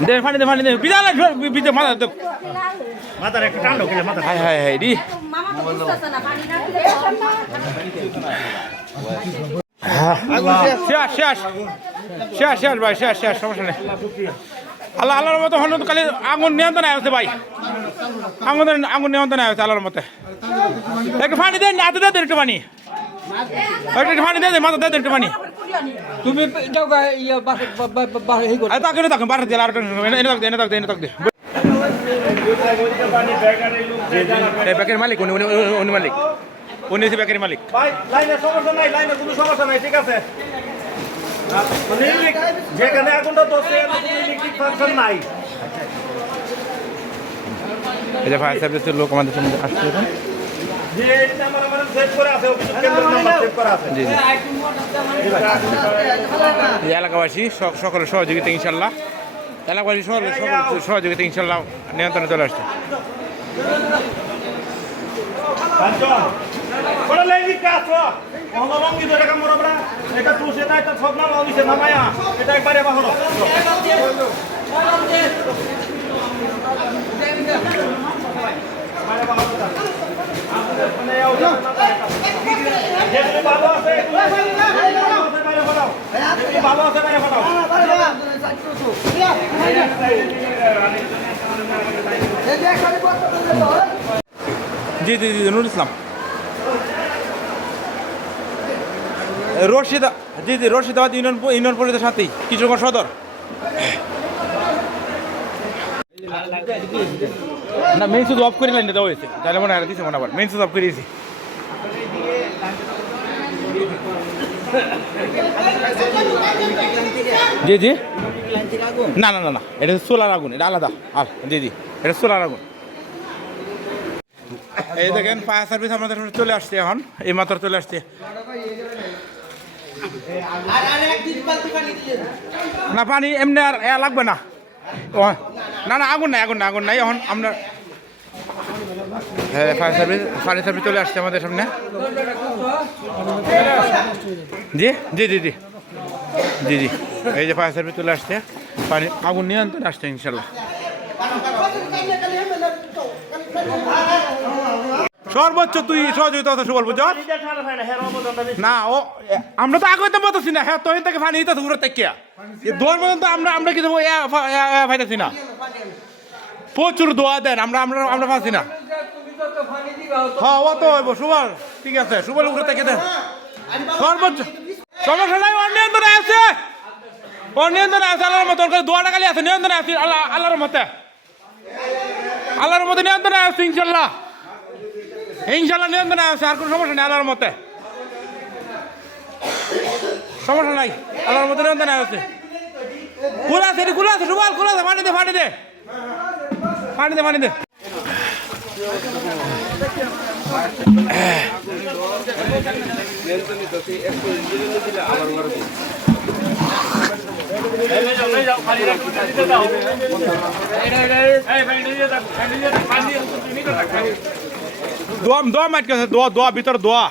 দে পানি দে বিজা না বিজা মাথা দে মাথার একটা টান ঢোকে মাথা হাই হাই হাই দি মামা তো বুঝতাছ না পানি না দিলে শেষ ভাই শেষ সমস্যা নেই আল্লাহ আল্লাহর মতো হন কালি আগুন নিয়ন্ত্রণে আছে ভাই আগুন নিয়ন্ত্রণে আছে আল্লাহর মতে একটু পানি দেন হাতে দেন একটু পানি একটু পানি দেন মাথা দেন একটু পানি তুমি যাও গা ইয়া ই করো তাকে থাকেন বাড়ি দিলে আর এনে থাক দে ব্যাকের মালিক উনি মালিক উনি হচ্ছে ব্যাকের মালিক ভাই লাইনে সমস্যা নাই লাইনে কোনো সমস্যা নাই ঠিক আছে মানে যেখানে আগুনটা ধরছে ইলেকট্রিক ফাংশন নাই এই যে ফায়ার সার্ভিসের লোক আমাদের সামনে আসছে এখন যে নাম্বার সেভ করে আছে অফিস কেন্দ্র নাম্বার সেভ করা আছে জি এই এলাকাবাসী সকলের সহযোগিতা ইনশাল্লাহ এলাকাবাসী সহযোগিতা ইনশাল্লাহ নিয়ন্ত্রণে চলে আসছে বড় লাইনি কাজ অন্য রঙি ধরে কাম করবরা এটা তুই সেটা এটা সব নাম হইছে নামায়া এটা একবারে বাহরো ভালো আছে ভালো আছে বাইরে ফটাও জি নুরুল ইসলাম রশিদাবাদ ইউনিয়ন পরিষদের সাথেই কিশোরগঞ্জ সদর না মেইন সুইচ অফ করে লাইনটা দেওয়া হয়েছে তাহলে মনে হয় দিচ্ছে মনে আবার মেইন সুইচ অফ করে দিয়েছি জি না এটা সোলার আগুন এটা আলাদা আর জি এটা সোলার আগুন এই দেখেন ফায়ার সার্ভিস আমাদের চলে আসছে এখন এই মাত্র চলে আসছে না পানি এমনি আর লাগবে না না আগুন নাই এখন আমরা ফায়ার সার্ভিস চলে আসছে আমাদের সামনে জি এই যে ফায়ার সার্ভিস চলে আসছে পানি আগুন নিয়ন্ত্রণে আসছে ইনশাল্লাহ সর্বোচ্চ তুই সহযোগিতা বলবো না ও আমরা তো আগে পাচ্ছি না হ্যাঁ তোর থেকে ফানি দিতে ঘুরে থেকে দোয়ার মতন তো আমরা কিছু পাইতেছি না প্রচুর দোয়া দেন আমরা পাচ্ছি না হ্যাঁ ও তো হইব সুবল ঠিক আছে সুবল ঘুরে থেকে দেন সর্বোচ্চ সমস্যা নাই অনিয়ন্ত্রণে আছে আল্লাহর মতো দোয়াটা খালি আছে নিয়ন্ত্রণে আছে আল্লাহর মতে নিয়ন্ত্রণে আছে ইনশাল্লাহ নিয়ন্ত্রণে আছে আর কোনো সমস্যা নেই আল্লাহর মতে সমস্যা নাই আল্লাহর মতে নিয়ন্ত্রণে আছে খোলা আছে সুবল খোলা আছে পানি দে দোয়া মাইট গেছে দোয়া ভিতর দোয়া